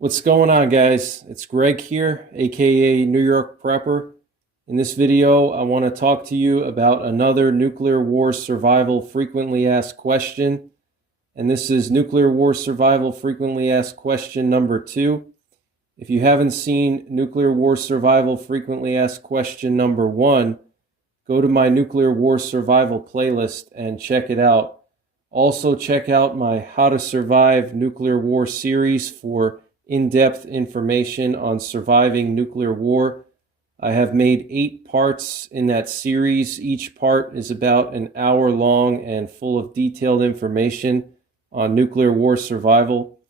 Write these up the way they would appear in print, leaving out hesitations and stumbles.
What's going on, guys? It's Greg here, aka NYPrepper. In this video, I want to talk to you about another nuclear war survival frequently asked question. And this is nuclear war survival frequently asked question number 2. If you haven't seen nuclear war survival frequently asked question number 1, go to my nuclear war survival playlist and check it out. Also, check out my How to Survive Nuclear War series for in-depth information on surviving nuclear war. I have made 8 parts in that series. Each part is about an hour long and full of detailed information on nuclear war survival.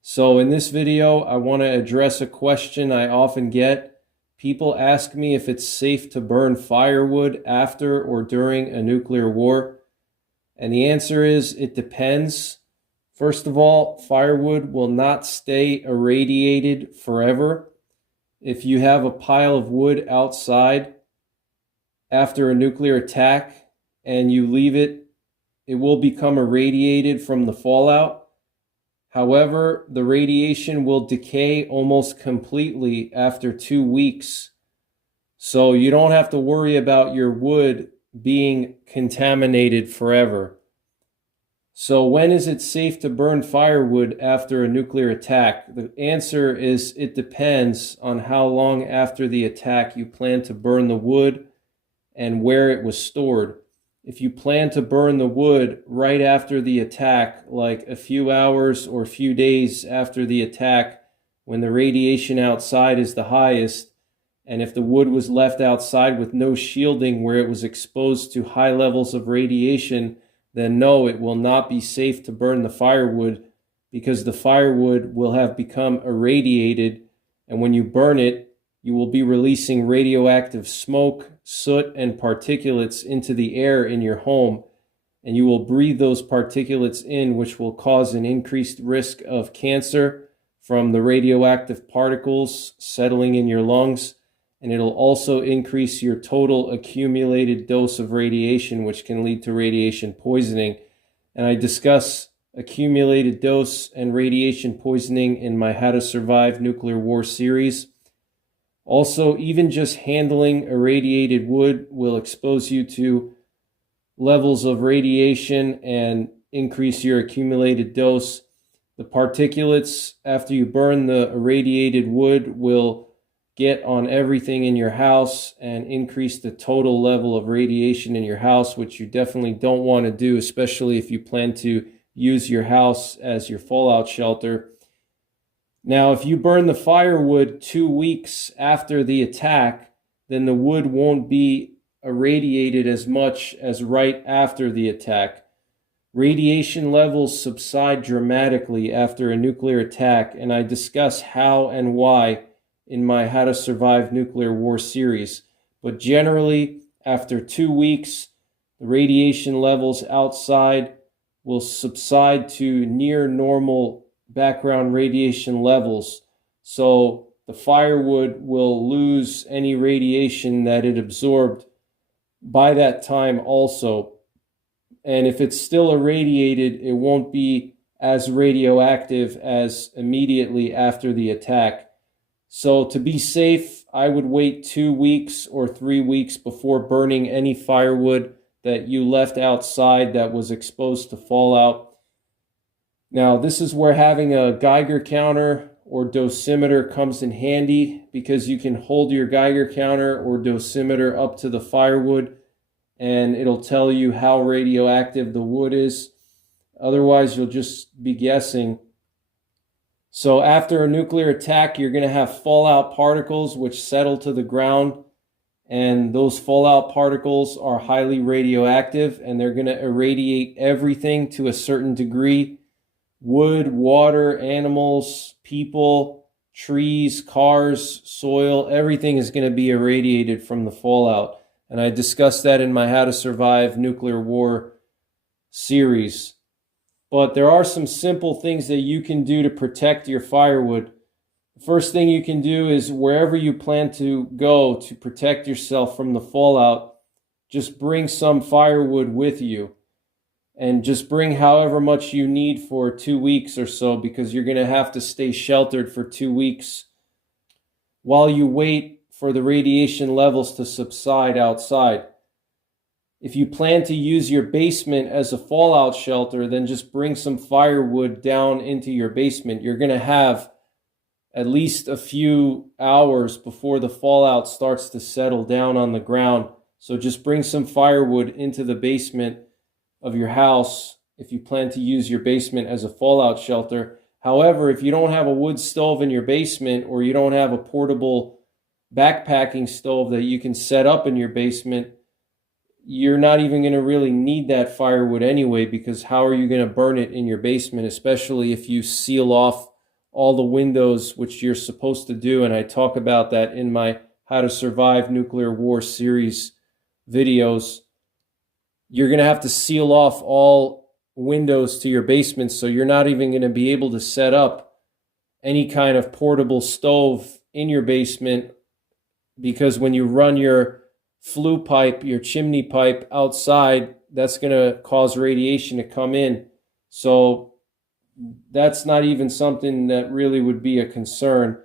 So in this video, I want to address a question I often get. People ask me if it's safe to burn firewood after or during a nuclear war. And the answer is it depends. First of all, firewood will not stay irradiated forever. If you have a pile of wood outside after a nuclear attack and you leave it, it will become irradiated from the fallout. However, the radiation will decay almost completely after 2 weeks. So you don't have to worry about your wood being contaminated forever. So when is it safe to burn firewood after a nuclear attack? The answer is it depends on how long after the attack you plan to burn the wood and where it was stored. If you plan to burn the wood right after the attack, like a few hours or a few days after the attack, when the radiation outside is the highest, and if the wood was left outside with no shielding where it was exposed to high levels of radiation, then no, it will not be safe to burn the firewood because the firewood will have become irradiated, and when you burn it, you will be releasing radioactive smoke, soot, and particulates into the air in your home, and you will breathe those particulates in, which will cause an increased risk of cancer from the radioactive particles settling in your lungs. And it'll also increase your total accumulated dose of radiation, which can lead to radiation poisoning. And I discuss accumulated dose and radiation poisoning in my How to Survive Nuclear War series. Also, even just handling irradiated wood will expose you to levels of radiation and increase your accumulated dose. The particulates after you burn the irradiated wood will get on everything in your house and increase the total level of radiation in your house, which you definitely don't want to do, especially if you plan to use your house as your fallout shelter. Now, if you burn the firewood 2 weeks after the attack, then the wood won't be irradiated as much as right after the attack. Radiation levels subside dramatically after a nuclear attack, and I discuss how and why in my How to Survive Nuclear War series. But generally, after 2 weeks, the radiation levels outside will subside to near normal background radiation levels. So the firewood will lose any radiation that it absorbed by that time also. And if it's still irradiated, it won't be as radioactive as immediately after the attack. So to be safe, I would wait 2 weeks or 3 weeks before burning any firewood that you left outside that was exposed to fallout. Now, this is where having a Geiger counter or dosimeter comes in handy, because you can hold your Geiger counter or dosimeter up to the firewood and it'll tell you how radioactive the wood is. Otherwise, you'll just be guessing. So after a nuclear attack, you're going to have fallout particles which settle to the ground, and those fallout particles are highly radioactive, and they're going to irradiate everything to a certain degree. Wood, water, animals, people, trees, cars, soil, everything is going to be irradiated from the fallout. And I discussed that in my How to Survive Nuclear War series. But there are some simple things that you can do to protect your firewood. The first thing you can do is wherever you plan to go to protect yourself from the fallout, just bring some firewood with you. and just bring however much you need for 2 weeks or so, because you're going to have to stay sheltered for 2 weeks while you wait for the radiation levels to subside outside. If you plan to use your basement as a fallout shelter, then just bring some firewood down into your basement. You're going to have at least a few hours before the fallout starts to settle down on the ground. So just bring some firewood into the basement of your house if you plan to use your basement as a fallout shelter. However, if you don't have a wood stove in your basement, or you don't have a portable backpacking stove that you can set up in your basement, you're not even going to really need that firewood anyway, because how are you going to burn it in your basement, especially if you seal off all the windows, which you're supposed to do. And I talk about that in my How to Survive Nuclear War series videos. You're going to have to seal off all windows to your basement, so you're not even going to be able to set up any kind of portable stove in your basement, because when you run your flue pipe, your chimney pipe outside, that's going to cause radiation to come in. So that's not even something that really would be a concern.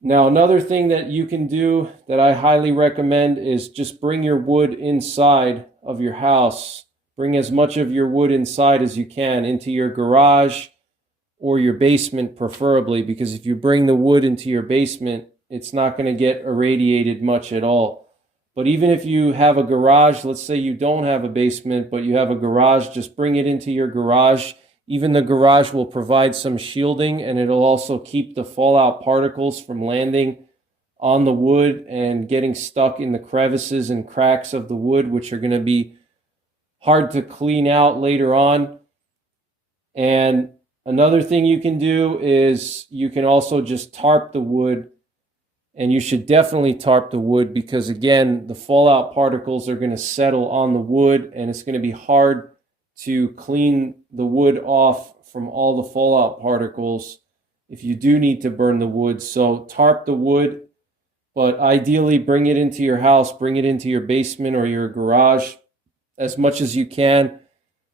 Now, another thing that you can do that I highly recommend is just bring your wood inside of your house. Bring as much of your wood inside as you can into your garage or your basement preferably, because if you bring the wood into your basement, it's not going to get irradiated much at all. But even if you have a garage, let's say you don't have a basement, but you have a garage, just bring it into your garage. Even the garage will provide some shielding, and it'll also keep the fallout particles from landing on the wood and getting stuck in the crevices and cracks of the wood, which are going to be hard to clean out later on. And another thing you can do is you can also just tarp the wood. And you should definitely tarp the wood, because again, the fallout particles are going to settle on the wood, and it's going to be hard to clean the wood off from all the fallout particles if you do need to burn the wood. So tarp the wood, but ideally bring it into your house, bring it into your basement or your garage as much as you can.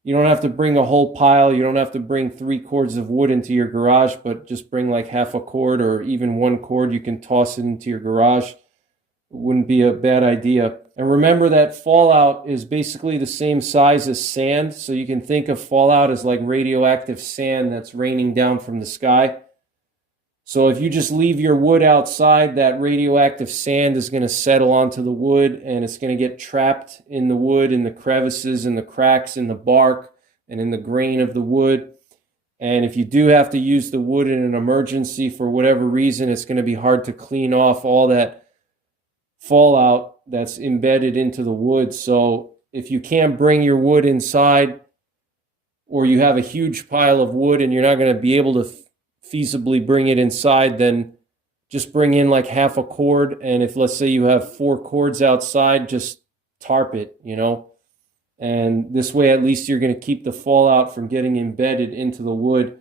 You don't have to bring a whole pile. You don't have to bring 3 cords of wood into your garage, but just bring like half a cord or even 1 cord. You can toss it into your garage. It wouldn't be a bad idea. And remember that fallout is basically the same size as sand. So you can think of fallout as like radioactive sand that's raining down from the sky. So if you just leave your wood outside, that radioactive sand is going to settle onto the wood, and it's going to get trapped in the wood, in the crevices, in the cracks, in the bark, and in the grain of the wood. And if you do have to use the wood in an emergency for whatever reason, it's going to be hard to clean off all that fallout that's embedded into the wood. So if you can't bring your wood inside, or you have a huge pile of wood and you're not going to be able to feasibly bring it inside, then just bring in like half a cord. And if, let's say, you have 4 cords outside, just tarp it, and this way at least you're going to keep the fallout from getting embedded into the wood.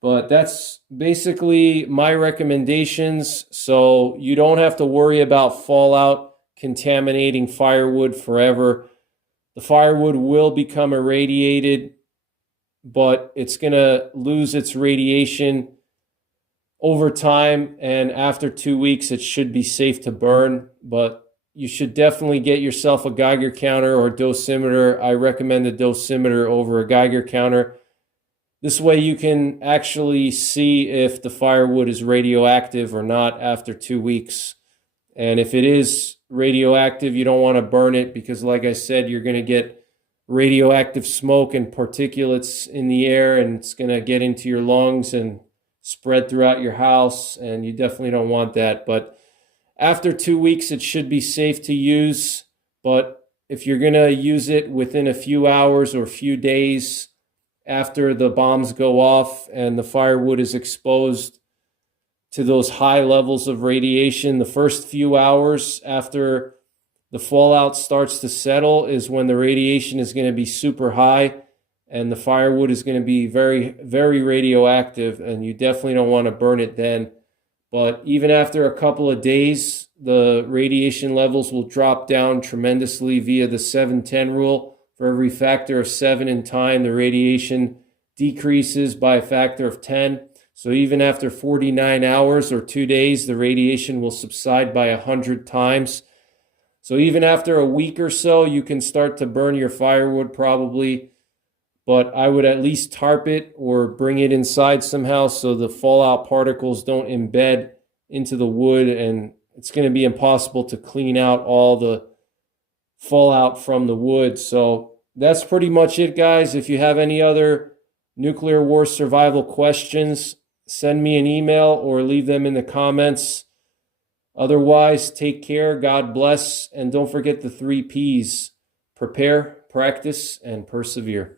But that's basically my recommendations, so you don't have to worry about fallout contaminating firewood forever. The firewood will become irradiated, but it's going to lose its radiation over time, and after 2 weeks it should be safe to burn. But you should definitely get yourself a Geiger counter or dosimeter. I recommend a dosimeter over a Geiger counter. This way you can actually see if the firewood is radioactive or not after 2 weeks. And if it is radioactive, you don't want to burn it, because like I said, you're going to get radioactive smoke and particulates in the air, and it's going to get into your lungs and spread throughout your house, and you definitely don't want that. But after 2 weeks, it should be safe to use. But if you're going to use it within a few hours or a few days after the bombs go off and the firewood is exposed to those high levels of radiation, the first few hours after the fallout starts to settle is when the radiation is going to be super high, and the firewood is going to be very, very radioactive, and you definitely don't want to burn it then. But even after a couple of days, the radiation levels will drop down tremendously via the 7-10 rule. For every factor of 7 in time, the radiation decreases by a factor of 10. So even after 49 hours or 2 days, the radiation will subside by 100 times. So even after a week or so, you can start to burn your firewood probably, but I would at least tarp it or bring it inside somehow so the fallout particles don't embed into the wood, and it's going to be impossible to clean out all the fallout from the wood. So that's pretty much it, guys. If you have any other nuclear war survival questions, send me an email or leave them in the comments. Otherwise, take care, God bless, and don't forget the 3 Ps: prepare, practice, and persevere.